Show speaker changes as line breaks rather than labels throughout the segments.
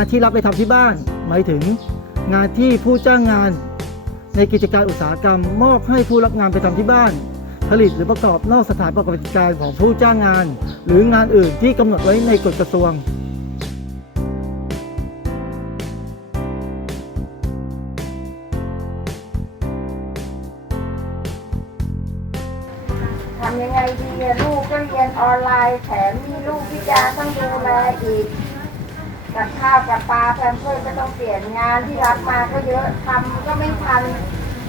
านที่รับไปทำที่บ้าน หมายถึงงานที่ผู้จ้างงาน ในกิจการอุตสาหกรรม มอบให้ผู้รับงานไปทำที่บ้าน ผลิตหรือประกอบนอกสถานประกอบการของผู้จ้างงาน หรืองานอื่นที่กำหนดไว้ในกฎกระทรวง
ทำยังไงดีลูกก็เรียนออนไลน์แถมมีลูกพิการต้องดูแลอีก กับข้าวกับปลาแพมเพิร์ก็ต้องเปลี่ยนงานที่รับมาก็เยอะทำก็ไม่ทัน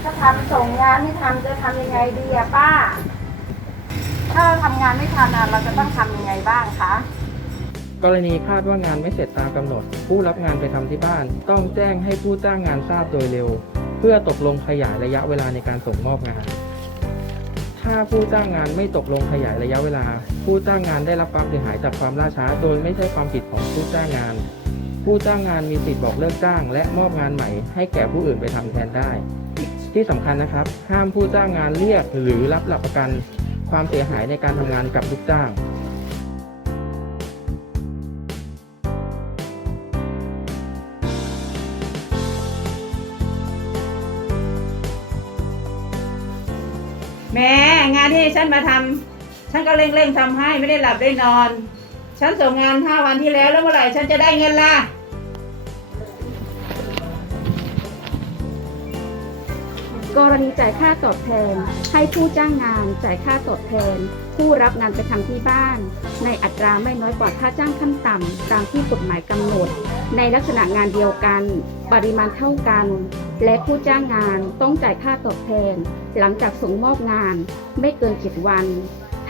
ถ้าทำส่งงานไม่ทันจะทำยังไงดีอะป้า ถ้าเราทำงานไม่ทันอะเราจะต้องทำยังไงบ้างคะ
กรณีคาดว่างานไม่เสร็จตามกำหนด ผู้รับงานไปทำที่บ้าน ต้องแจ้งให้ผู้จ้างงานทราบโดยเร็ว เพื่อตกลงขยายระยะเวลาในการส่งมอบงาน ถ้าผู้จ้างงานไม่ตกลงขยายระยะเวลา ผู้จ้างงานได้รับความเสียหายจากความล่าช้า โดยไม่ใช่ความผิดของผู้จ้างงาน ผู้จ้างงานมีสิทธิ์บอกเลิกจ้าง และมอบงานใหม่ให้แก่ผู้อื่นไปทำแทนได้ ที่สำคัญนะครับ ห้ามผู้จ้างงานเรียกหรือรับหลักประกันความเสียหายในการทำงานกับลูกจ้าง
แม่งานที่ฉันมาทำฉันก็เร่งๆทำให้ไม่ได้หลับได้นอน ฉันส่งงานห้าวันที่แล้วแล้วเมื่อไหร่ฉันจะได้เงินล่ะ
กรณีจ่ายค่าตอบแทน ให้ผู้จ้างงานจ่ายค่าตอบแทน ผู้รับงานไปทำที่บ้าน ในอัตราไม่น้อยกว่าค่าจ้างขั้นต่ำตามที่กฎหมายกำหนด ในลักษณะงานเดียวกัน ปริมาณเท่ากัน และผู้จ้างงานต้องจ่ายค่าตอบแทน หลังจากส่งมอบงานไม่เกิน7วัน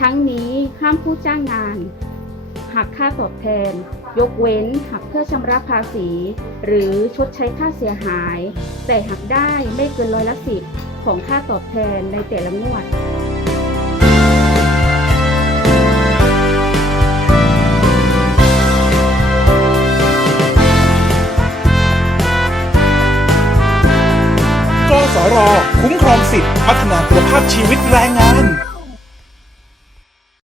ทั้งนี้ห้ามผู้จ้างงาน หักค่าตอบแทน ยกเว้นหักเพื่อชำระภาษี หรือชดใช้ค่าเสียหาย แต่หักได้ไม่เกินร้อยละสิบของค่าตอบแทนในแต่ละงวด
กสรคุ้มครองสิทธิพัฒนาคุณภาพชีวิตแรงงาน